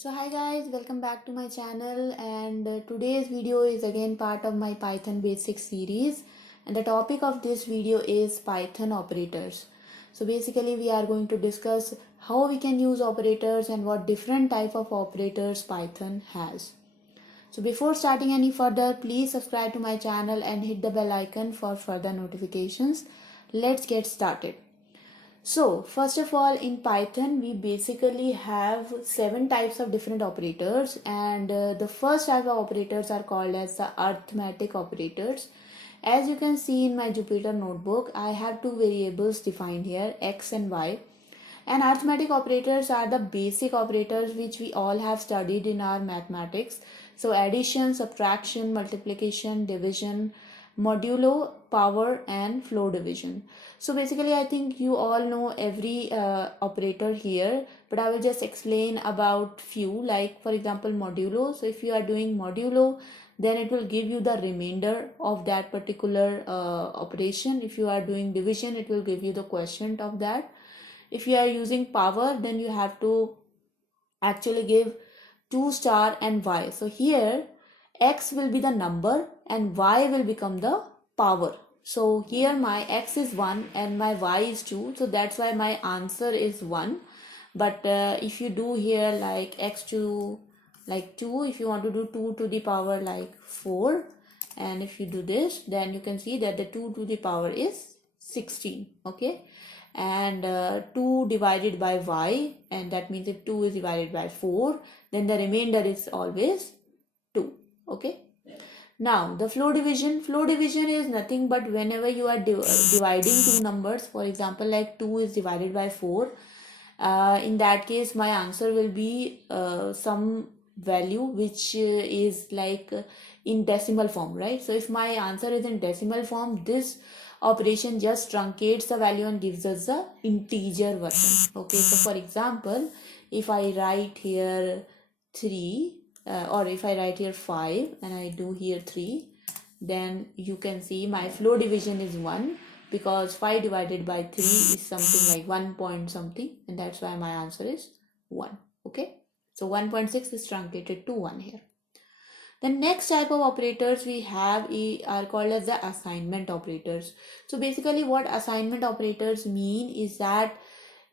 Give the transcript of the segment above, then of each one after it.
So hi guys, welcome back to my channel, and today's video is again part of my Python basics series, and the topic of this video is Python operators. So basically we are going to discuss how we can use operators and what different type of operators Python has. So before starting any further, please subscribe to my channel and hit the bell icon for further notifications. Let's get started. So, first of all, in Python, we basically have 7 types of different operators, and the first type of operators are called as the arithmetic operators. As you can see in my Jupyter notebook, I have two variables defined here, x and y. And arithmetic operators are the basic operators which we all have studied in our mathematics. So addition, subtraction, multiplication, division, modulo, power, and flow division. So basically I think you all know every operator here, but I will just explain about few, like for example modulo. So if you are doing modulo, then it will give you the remainder of that particular operation. If you are doing division, it will give you the quotient of that. If you are using power, then you have to actually give 2 star and y. So here x will be the number and y will become the power. So here my x is 1 and my y is 2, so that's why my answer is 1. But if you do here like x to like 2, if you want to do 2 to the power like 4, and if you do this, then you can see that the 2 to the power is 16. Okay, and 2 divided by y, and that means if 2 is divided by 4, then the remainder is always 2. Okay, now the flow division is nothing but whenever you are dividing two numbers, for example like 2 is divided by 4, in that case my answer will be some value which is like in decimal form, right? So if my answer is in decimal form, this operation just truncates the value and gives us the integer version. Okay, so for example, if I write here 3 or if I write here 5 and I do here 3, then you can see my flow division is 1, because 5 divided by 3 is something like 1 point something, and that's why my answer is 1. Okay, so 1.6 is truncated to 1 here. The next type of operators we have are called as the assignment operators. So basically what assignment operators mean is that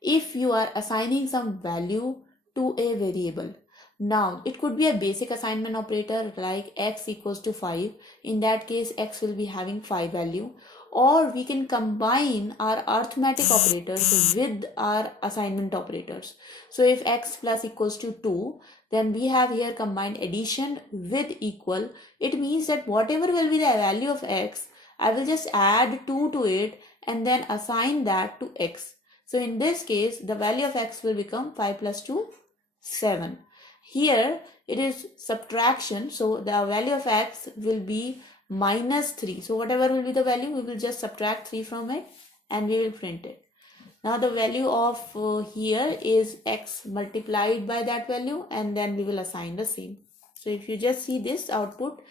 if you are assigning some value to a variable, now it could be a basic assignment operator like x equals to 5. In that case x will be having 5 value, or we can combine our arithmetic operators with our assignment operators. So if x plus equals to 2, then we have here combined addition with equal. It means that whatever will be the value of x, I will just add 2 to it and then assign that to x. So in this case, the value of x will become 5 plus 2, 7. Here it is subtraction, so the value of x will be minus 3. So whatever will be the value, we will just subtract 3 from it and we will print it. Now the value of here is x multiplied by that value, and then we will assign the same. So if you just see this output,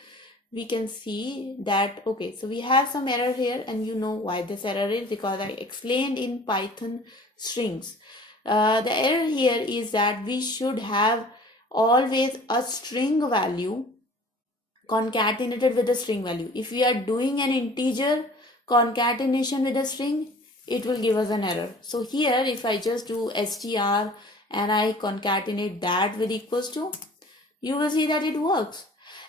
we can see that, okay, so we have some error here, and you know why this error is, because I explained in Python strings. The error here is that we should have always a string value concatenated with a string value. If we are doing an integer concatenation with a string, it will give us an error. So here if I just do str and I concatenate that with equals to, you will see that it works.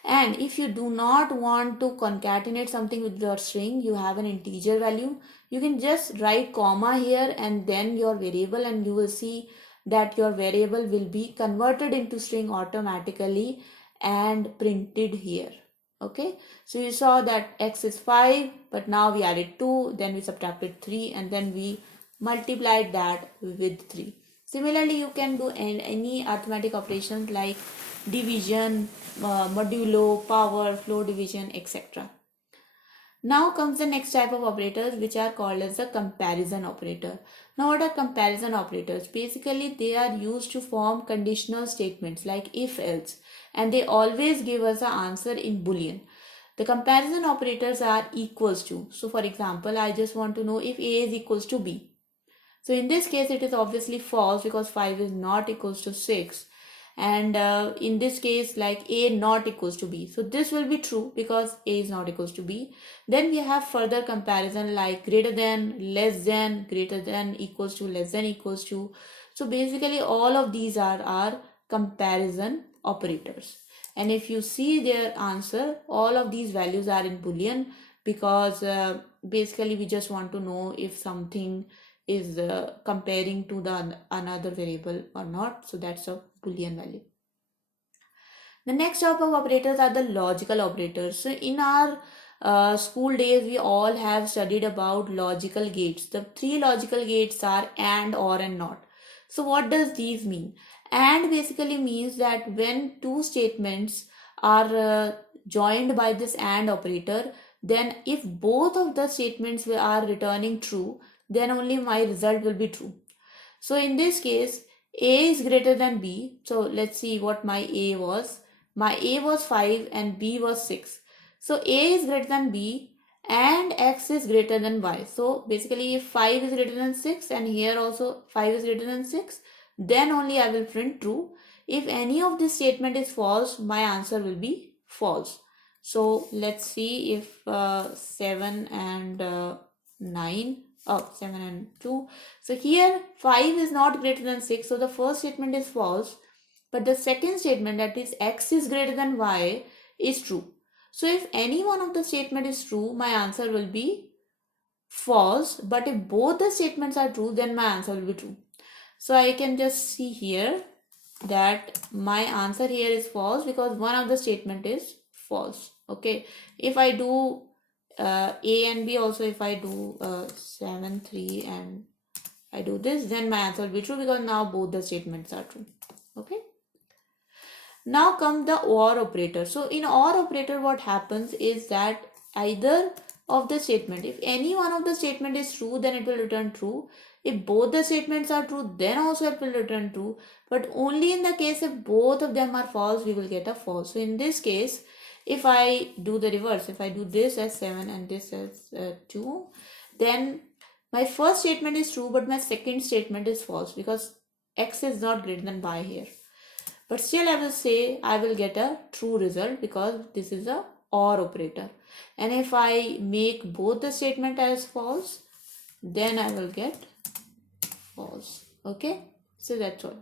And if you do not want to concatenate something with your string, you have an integer value, you can just write comma here and then your variable, and you will see that your variable will be converted into string automatically and printed here. Okay, so you saw that x is 5, but now we added 2, then we subtracted 3, and then we multiplied that with 3. Similarly, you can do any arithmetic operations like division, modulo, power, flow division, etc. Now comes the next type of operators, which are called as the comparison operator. Now what are comparison operators? Basically they are used to form conditional statements like if else, and they always give us an answer in boolean. The comparison operators are equals to. So for example, I just want to know if a is equals to b. So in this case it is obviously false because 5 is not equals to 6. and in this case like A not equals to B, so this will be true because A is not equals to B. Then we have further comparison like greater than, less than, greater than, equals to, less than, equals to. So basically all of these are our comparison operators, and if you see their answer, all of these values are in Boolean because basically we just want to know if something is comparing to the another variable or not, so that's a Boolean value. The next type of operators are the logical operators. So in our school days we all have studied about logical gates. The three logical gates are and, or, and not. So what does these mean? And basically means that when two statements are joined by this and operator, then if both of the statements are returning true, then only my result will be true. So in this case, A is greater than B. So let's see what my A was. My A was 5 and B was 6. So A is greater than B and X is greater than Y. So basically if 5 is greater than 6 and here also 5 is greater than 6, then only I will print true. If any of this statement is false, my answer will be false. So let's see if 7 and 9, 7 and 2. So here 5 is not greater than 6. So the first statement is false. But the second statement, that is X is greater than Y, is true. So if any one of the statement is true, my answer will be false. But if both the statements are true, then my answer will be true. So I can just see here that my answer here is false because one of the statement is false. Okay. If I do A and B also, if I do 7, 3 and I do this, then my answer will be true because now both the statements are true. Okay. Now comes the OR operator. So in OR operator, what happens is that either of the statement, if any one of the statement is true, then it will return true. If both the statements are true, then also it will return true. But only in the case if both of them are false, we will get a false. So in this case, if I do the reverse, if I do this as 7 and this as 2, then my first statement is true, but my second statement is false because X is not greater than Y here. But still I will say I will get a true result because this is a OR operator. And if I make both the statement as false, then I will get false. Okay. So that's all.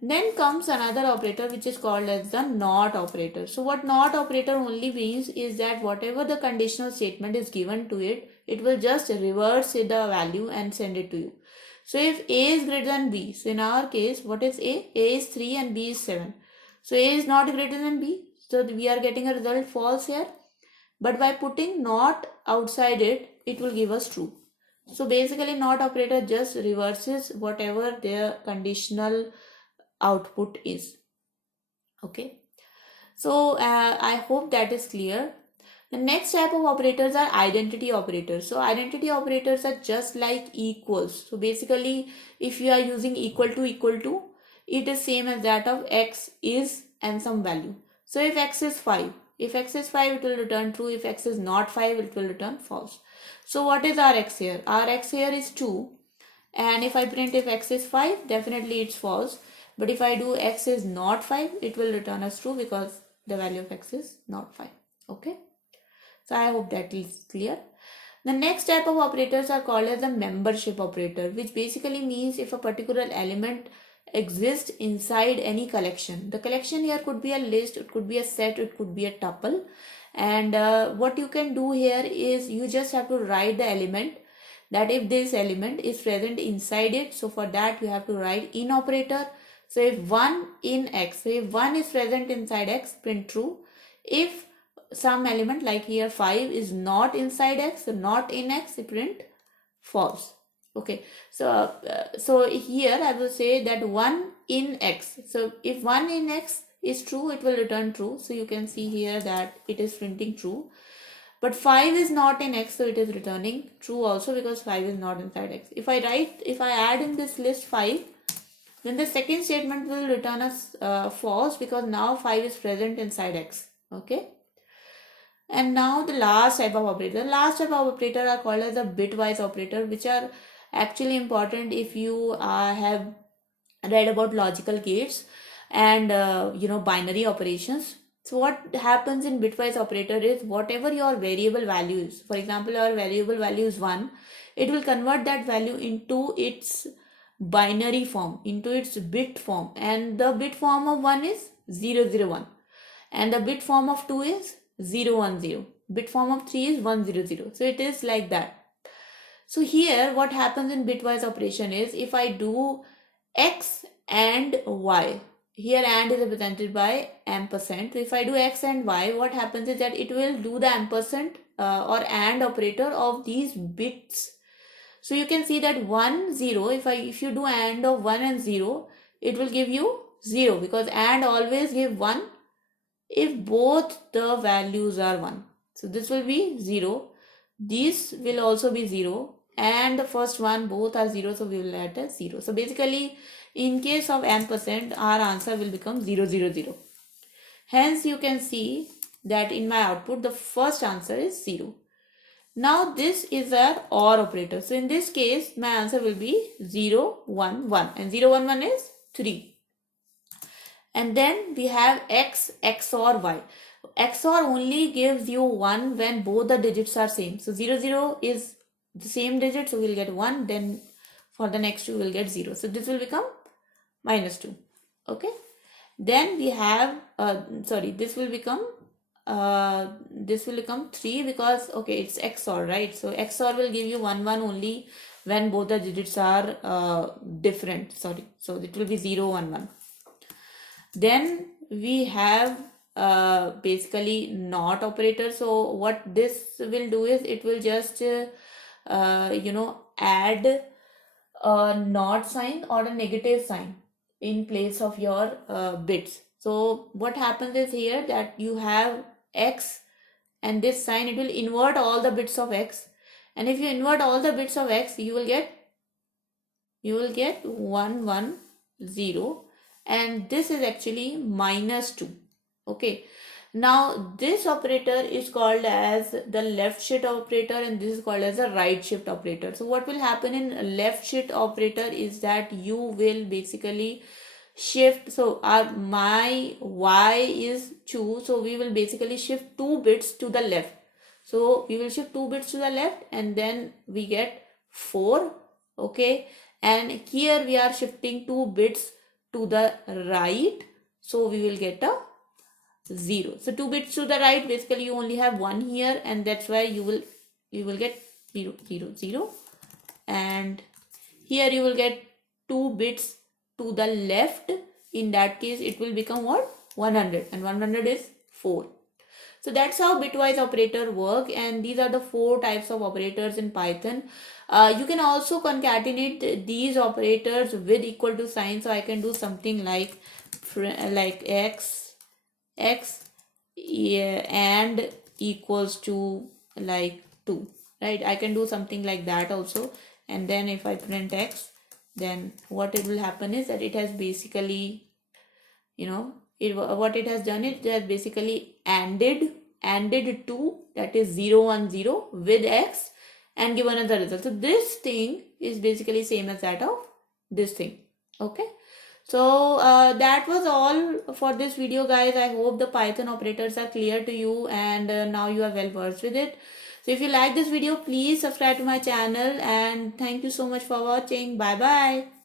Then comes another operator which is called as the NOT operator. So what NOT operator only means is that whatever the conditional statement is given to it, it will just reverse the value and send it to you. So if A is greater than B, so in our case, what is A? A is 3 and B is 7. So A is not greater than B. So we are getting a result false here. But by putting not outside it, it will give us true. So basically not operator just reverses whatever their conditional output is. Okay. So I hope that is clear. The next type of operators are identity operators. So identity operators are just like equals. So basically if you are using equal to, it is same as that of X is and some value. So if X is 5, if X is 5, it will return true. If X is not 5, it will return false. So what is our X here? Our X here is 2. And if I print if X is 5, definitely it's false. But if I do X is not 5, it will return as true because the value of X is not 5. Okay. So I hope that is clear. The next type of operators are called as a membership operator, which basically means if a particular element exists inside any collection. The collection here could be a list, it could be a set, it could be a tuple. And what you can do here is you just have to write the element, that if this element is present inside it. So for that you have to write in operator. So if 1 in X, so if 1 is present inside X, print true. If some element like here 5 is not inside X, so not in X, print false. Okay, so here I will say that 1 in X. So if 1 in X is true, it will return true. So you can see here that it is printing true. But 5 is not in X, so it is returning true also because 5 is not inside X. If I add in this list 5, then the second statement will return as false because now 5 is present inside X. Okay. And now the last type of operator. The last type of operator are called as the bitwise operator, which are actually important if you have read about logical gates. and binary operations. So what happens in bitwise operator is whatever your variable value is, for example your variable value is 1, it will convert that value into its binary form, into its bit form, and the bit form of 1 is 001, and the bit form of 2 is 010, bit form of 3 is 100. So it is like that. So here what happens in bitwise operation is, if I do x and y, here and is represented by ampersand. So if I do x and y, what happens is that it will do the ampersand or and operator of these bits. So you can see that 1 0, if you do and of 1 and 0, it will give you 0, because and always give 1 if both the values are 1. So this will be 0, this will also be 0, and the first one both are 0, so we will add a 0. So basically in case of ampersand, our answer will become 0 0 0. Hence you can see that in my output the first answer is 0. Now this is our OR operator. So in this case my answer will be 0 1 1, and 0 1 1 is 3. And then we have x XOR y. XOR only gives you 1 when both the digits are same. So 0 0 is the same digit, so we'll get 1, then for the next two we'll get 0. So this will become -2. Okay. Then we have this will become 3, because okay, it's XOR, right? So XOR will give you 1 1 only when both the digits are different. So it will be 0 1 1. Then we have basically NOT operator. So what this will do is, it will just add a NOT sign or a negative sign in place of your bits. So what happens is here that you have x and this sign, it will invert all the bits of x, and if you invert all the bits of x, you will get 1 1 0, and this is actually -2. Okay, now this operator is called as the left shift operator, and this is called as a right shift operator. So what will happen in left shift operator is that you will basically shift, so my y is 2, so we will basically shift 2 bits to the left. So we will shift 2 bits to the left, and then we get 4. Okay, and here we are shifting 2 bits to the right, so we will get a 0. So 2 bits to the right, basically you only have 1 here, and that's why you will get 0 0 0, and here you will get 2 bits to the left. In that case it will become what? 100, and 100 is 4. So that's how bitwise operator work, and these are the 4 types of operators in Python. You can also concatenate these operators with equal to sign. So I can do something like x and equals to like 2, right? I can do something like that also, and then if I print x, then what it will happen is that it has basically, what it has done is it has basically ANDed 2, that is 0 1 0 with x, and given us the result. So this thing is basically same as that of this thing. Okay, so that was all for this video, guys. I hope the Python operators are clear to you, and now you are well versed with it. So if you like this video, please subscribe to my channel, and thank you so much for watching. Bye bye.